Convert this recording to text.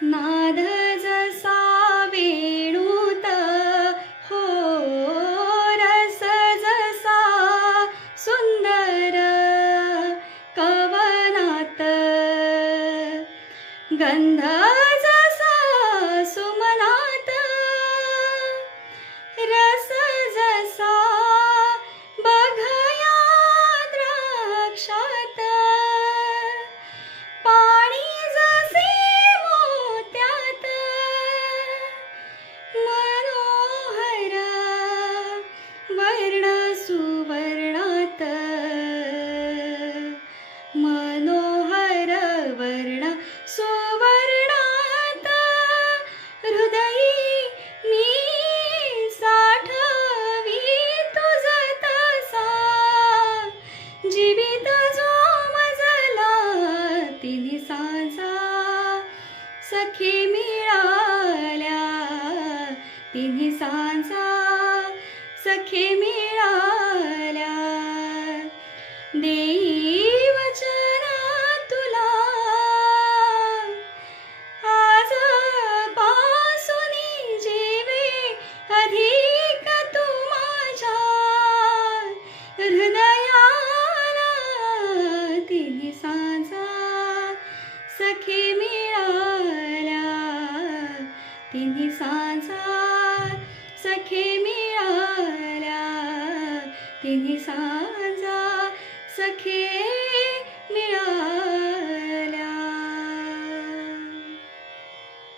नाद जसा वेणूत हो, रस जसा सुंदर कवनात, गंध जसा सुमनात, रस जसा बघया द्राक्षात, पाणी जसे मोत्यात, मनोहर वर्ण सुवर्णात, मनोहर वर्ण सुवर्णात, हृदयी मी साठवी तुझ तसा, जीवित जो मजला तिन्ही सांजा, सखी मिळाल्या तिन्ही सांजा, सखी मिळाल्या. देई वचन तुला आज पासूनी जीवे अधिक तू माझ्या हृदयाला तिन्ही सांजा, सखी मिळाल्या तिन्ही सांजा, सखी मिळाल्या तिन्ही सांजा, सखी